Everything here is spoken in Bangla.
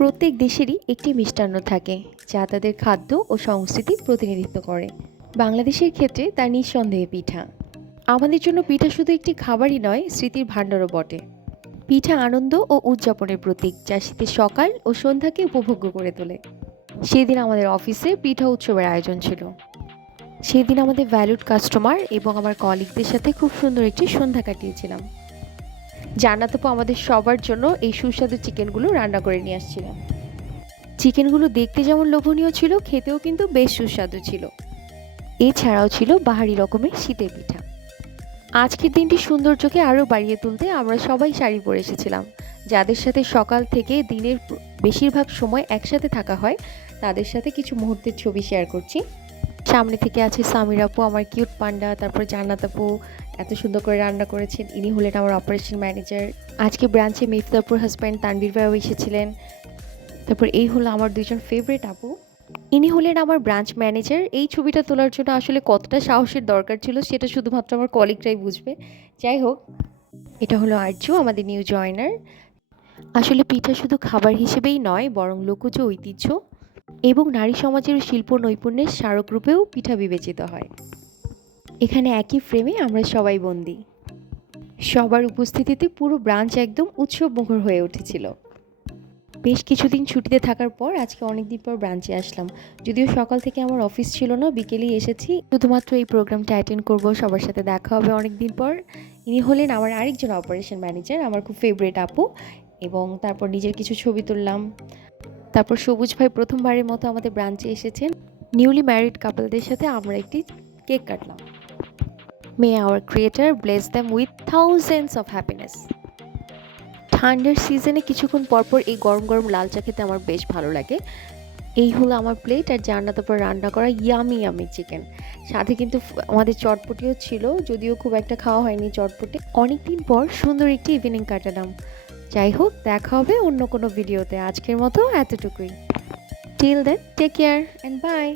প্রত্যেক দেশেরই একটি মিষ্টান্ন থাকে যা তাদের খাদ্য ও সংস্কৃতি প্রতিনিধিত্ব করে। বাংলাদেশের ক্ষেত্রে তা নিঃসন্দেহে পিঠা। আমাদের জন্য পিঠা শুধু একটি খাবারই নয়, স্মৃতির ভাণ্ডারও বটে। পিঠা আনন্দ ও উদযাপনের প্রতীক, যা শীতের সকাল ও সন্ধ্যাকে উপভোগ্য করে তোলে। সেদিন আমাদের অফিসে পিঠা উৎসবের আয়োজন ছিল। সেদিন আমাদের ভ্যালুড কাস্টমার এবং আমার কলিগদের সাথে খুব সুন্দর একটি সন্ধ্যা কাটিয়েছিলাম। জান্নাত আপু আমাদের সবার জন্য এই সুস্বাদু চিকেনগুলো রান্না করে নিয়ে আসছিল। চিকেনগুলো দেখতে যেমন লোভনীয় ছিল, খেতেও কিন্তু বেশ সুস্বাদু ছিল। এছাড়াও ছিল বাহারি রকমের শীতের পিঠা। আজকের দিনটি সৌন্দর্যকে আরও বাড়িয়ে তুলতে আমরা সবাই শাড়ি পরে এসেছিলাম। যাদের সাথে সকাল থেকে দিনের বেশিরভাগ সময় একসাথে থাকা হয়, তাদের সাথে কিছু মুহূর্তের ছবি শেয়ার করছি। সামনে থেকে আছে সামির আপু, আমার কিউট পান্ডা। তারপর জান্নাত আপু এত সুন্দর করে রান্না করেছেন, ইনি হলেন আমার অপারেশন ম্যানেজার। আজকে ব্রাঞ্চে মিফতাপুর হাজব্যান্ড তানভীর ভাইও এসেছিলেন। তারপর এই হলো আমার দুজন ফেভারিট আপু, ইনি হলেন আমার ব্রাঞ্চ ম্যানেজার। এই ছবিটা তোলার জন্য আসলে কতটা সাহসের দরকার ছিল সেটা শুধুমাত্র আমার কলিগরাই বুঝবে। যাই হোক, এটা হলো আর্য, আমাদের নিউ জয়েনার। আসলে পিঠা শুধু খাবার হিসেবেই নয়, বরং লোকজ ঐতিহ্য এবং নারী সমাজের শিল্প নৈপুণ্যের স্মারকরূপেও পিঠা বিবেচিত হয়। এখানে একই ফ্রেমে আমরা সবাই বন্দী। সবার উপস্থিতিতে পুরো ব্রাঞ্চ একদম উৎসবমুখর হয়ে উঠেছিল। বেশ কিছুদিন ছুটিতে থাকার পর আজকে অনেকদিন পর ব্রাঞ্চে আসলাম। যদিও সকাল থেকে আমার অফিস ছিল না, বিকেলেই এসেছি শুধুমাত্র এই প্রোগ্রামটা অ্যাটেন্ড করব, সবার সাথে দেখা হবে অনেকদিন পর। ইনি হলেন আমার আরেকজন অপারেশন ম্যানেজার, আমার খুব ফেভারিট আপু। এবং তারপর নিজের কিছু ছবি তুললাম। তারপর সবুজ ভাই প্রথমবারের মতো আমাদের ব্রাঞ্চে এসেছেন। নিউলি ম্যারিড কাপলদের সাথে আমরা একটি কেক কাটলাম। May our creator bless them with thousands of happiness. ঠান্ডার সিজনে কিছুক্ষণ পরপর এই গরম গরম লাল চা খেতে আমার বেশ ভালো লাগে। এই হলো আমার প্লেট, আর জান্নাত আপুর রান্না করা ইয়ামি ইয়ামি চিকেন। সাথে কিন্তু আমাদের চটপটিও ছিল, যদিও খুব একটা খাওয়া হয়নি চটপটি। অনেকদিন পর সুন্দর একটি ইভিনিং কাটালাম। যাই হোক, দেখা হবে অন্য কোনো ভিডিওতে। আজকের মতো এতটুকুই। Till then, take care and by.